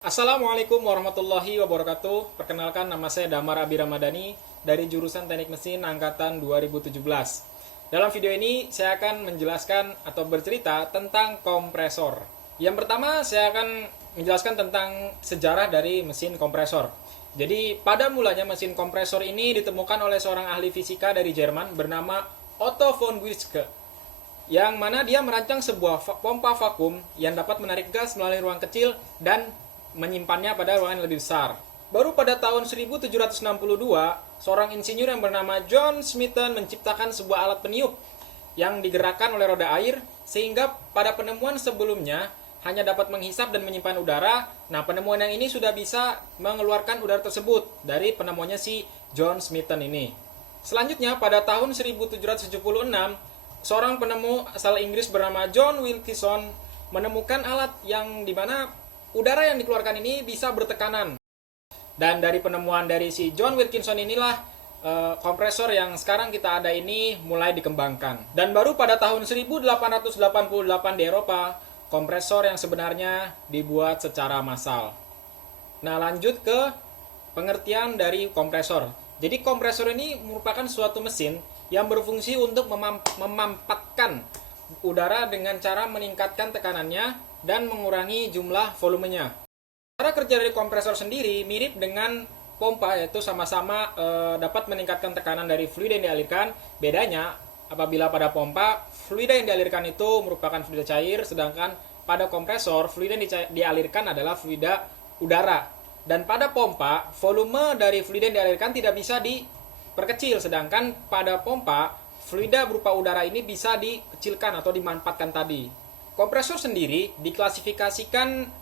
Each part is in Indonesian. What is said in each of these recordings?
Assalamualaikum warahmatullahi wabarakatuh. Perkenalkan, nama saya Damar Abi Ramadhani dari jurusan Teknik Mesin angkatan 2017. Dalam video ini saya akan menjelaskan atau bercerita tentang kompresor. Yang pertama saya akan menjelaskan tentang sejarah dari mesin kompresor. Jadi pada mulanya mesin kompresor ini ditemukan oleh seorang ahli fisika dari Jerman bernama Otto von Guericke, yang mana dia merancang sebuah pompa vakum yang dapat menarik gas melalui ruang kecil dan menyimpannya pada ruangan yang lebih besar. Baru pada tahun 1762, seorang insinyur yang bernama John Smeaton menciptakan sebuah alat peniup yang digerakkan oleh roda air, sehingga pada penemuan sebelumnya hanya dapat menghisap dan menyimpan udara. Nah, penemuan yang ini sudah bisa mengeluarkan udara tersebut dari penemuannya si John Smeaton ini. Selanjutnya, pada tahun 1776, seorang penemu asal Inggris bernama John Wilkinson menemukan alat yang dimana udara yang dikeluarkan ini bisa bertekanan. Dan dari penemuan dari si John Wilkinson inilah kompresor yang sekarang kita ada ini mulai dikembangkan. Dan baru pada tahun 1888 di Eropa, kompresor yang sebenarnya dibuat secara massal. Nah, lanjut ke pengertian dari kompresor. Jadi kompresor ini merupakan suatu mesin yang berfungsi untuk memampatkan udara dengan cara meningkatkan tekanannya dan mengurangi jumlah volumenya. Cara kerja dari kompresor sendiri mirip dengan pompa, yaitu sama-sama dapat meningkatkan tekanan dari fluida yang dialirkan. Bedanya, apabila pada pompa, fluida yang dialirkan itu merupakan fluida cair, sedangkan pada kompresor, fluida yang dialirkan adalah fluida udara. Dan pada pompa, volume dari fluida yang dialirkan tidak bisa diperkecil, sedangkan pada pompa, fluida berupa udara ini bisa dikecilkan atau dimanfaatkan tadi. Kompresor sendiri diklasifikasikan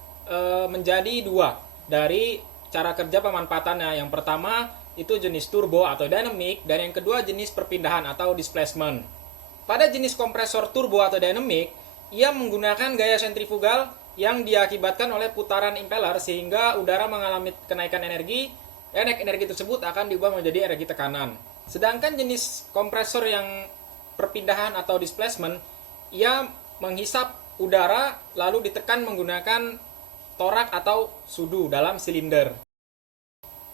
menjadi dua dari cara kerja pemanfaatannya. Yang pertama itu jenis turbo atau dynamic, dan yang kedua jenis perpindahan atau displacement. Pada jenis kompresor turbo atau dynamic, ia menggunakan gaya sentrifugal yang diakibatkan oleh putaran impeller sehingga udara mengalami kenaikan energi, dan energi tersebut akan diubah menjadi energi tekanan. Sedangkan jenis kompresor yang perpindahan atau displacement, ia menghisap udara lalu ditekan menggunakan torak atau sudu dalam silinder.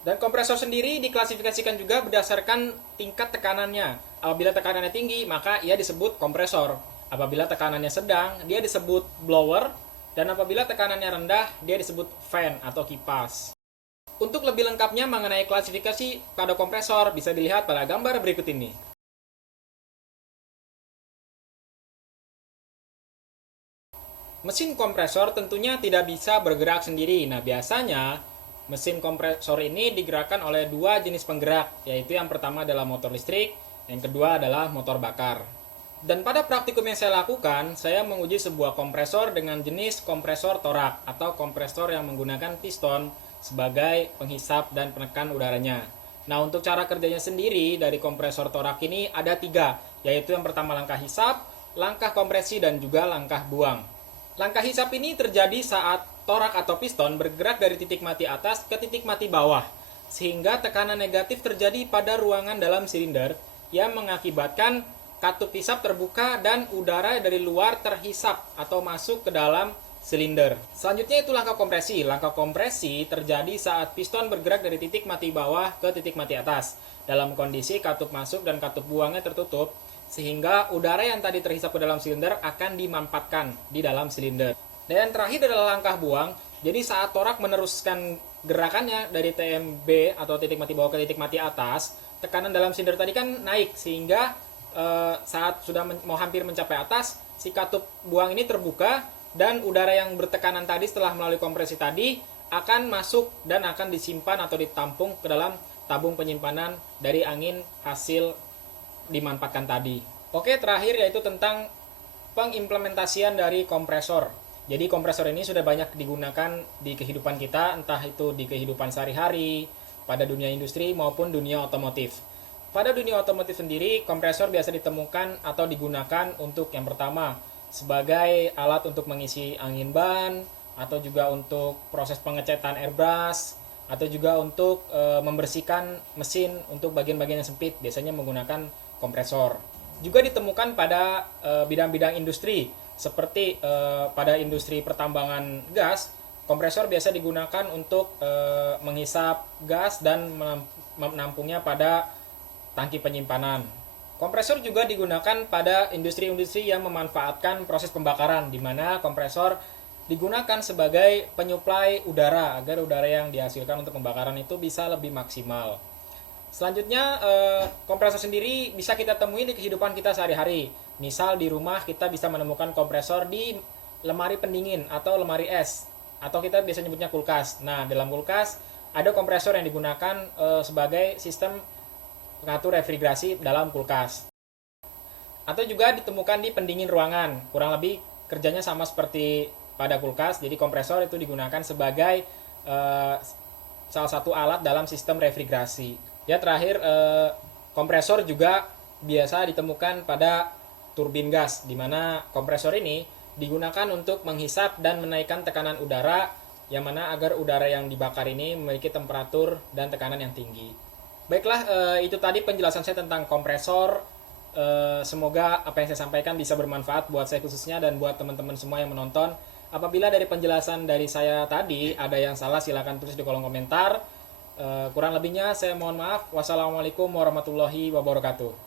Dan kompresor sendiri diklasifikasikan juga berdasarkan tingkat tekanannya. Apabila tekanannya tinggi, maka ia disebut kompresor. Apabila tekanannya sedang, dia disebut blower. Dan apabila tekanannya rendah, dia disebut fan atau kipas. Untuk lebih lengkapnya mengenai klasifikasi pada kompresor, bisa dilihat pada gambar berikut ini. Mesin kompresor tentunya tidak bisa bergerak sendiri. Nah, biasanya mesin kompresor ini digerakkan oleh dua jenis penggerak, yaitu yang pertama adalah motor listrik, yang kedua adalah motor bakar. Dan pada praktikum yang saya lakukan, saya menguji sebuah kompresor dengan jenis kompresor torak atau kompresor yang menggunakan piston sebagai penghisap dan penekan udaranya. Nah, untuk cara kerjanya sendiri dari kompresor torak ini ada tiga, yaitu yang pertama langkah hisap, langkah kompresi, dan juga langkah buang. Langkah hisap ini terjadi saat torak atau piston bergerak dari titik mati atas ke titik mati bawah, sehingga tekanan negatif terjadi pada ruangan dalam silinder yang mengakibatkan katup hisap terbuka dan udara dari luar terhisap atau masuk ke dalam silinder. Selanjutnya itu langkah kompresi. Langkah kompresi terjadi saat piston bergerak dari titik mati bawah ke titik mati atas, dalam kondisi katup masuk dan katup buangnya tertutup, sehingga udara yang tadi terhisap ke dalam silinder akan dimanfaatkan di dalam silinder. Dan yang terakhir adalah langkah buang. Jadi saat torak meneruskan gerakannya dari TMB atau titik mati bawah ke titik mati atas, tekanan dalam silinder tadi kan naik, sehingga saat sudah mau hampir mencapai atas, si katup buang ini terbuka, dan udara yang bertekanan tadi setelah melalui kompresi tadi akan masuk dan akan disimpan atau ditampung ke dalam tabung penyimpanan dari angin hasil dimanfaatkan tadi. Oke, terakhir yaitu tentang pengimplementasian dari kompresor. Jadi kompresor ini sudah banyak digunakan di kehidupan kita, entah itu di kehidupan sehari-hari, pada dunia industri maupun dunia otomotif. Pada dunia otomotif sendiri, kompresor biasa ditemukan atau digunakan untuk yang pertama sebagai alat untuk mengisi angin ban, atau juga untuk proses pengecetan airbrush, atau juga untuk membersihkan mesin untuk bagian-bagian yang sempit, biasanya menggunakan kompresor. Juga ditemukan pada bidang-bidang industri, seperti pada industri pertambangan gas, kompresor biasa digunakan untuk menghisap gas dan menampungnya pada tangki penyimpanan. Kompresor juga digunakan pada industri-industri yang memanfaatkan proses pembakaran, di mana kompresor digunakan sebagai penyuplai udara agar udara yang dihasilkan untuk pembakaran itu bisa lebih maksimal. Selanjutnya, kompresor sendiri bisa kita temui di kehidupan kita sehari-hari. Misal di rumah kita bisa menemukan kompresor di lemari pendingin atau lemari es, atau kita biasa nyebutnya kulkas. Nah, dalam kulkas ada kompresor yang digunakan sebagai sistem pengatur refrigerasi dalam kulkas. Atau juga ditemukan di pendingin ruangan. Kurang lebih kerjanya sama seperti pada kulkas. Jadi kompresor itu digunakan sebagai salah satu alat dalam sistem refrigerasi. Ya, terakhir, kompresor juga biasa ditemukan pada turbin gas, di mana kompresor ini digunakan untuk menghisap dan menaikkan tekanan udara, yang mana agar udara yang dibakar ini memiliki temperatur dan tekanan yang tinggi. Baiklah, itu tadi penjelasan saya tentang kompresor. Semoga apa yang saya sampaikan bisa bermanfaat buat saya khususnya dan buat teman-teman semua yang menonton. Apabila dari penjelasan dari saya tadi ada yang salah, silakan tulis di kolom komentar. Kurang lebihnya saya mohon maaf. Wassalamualaikum warahmatullahi wabarakatuh.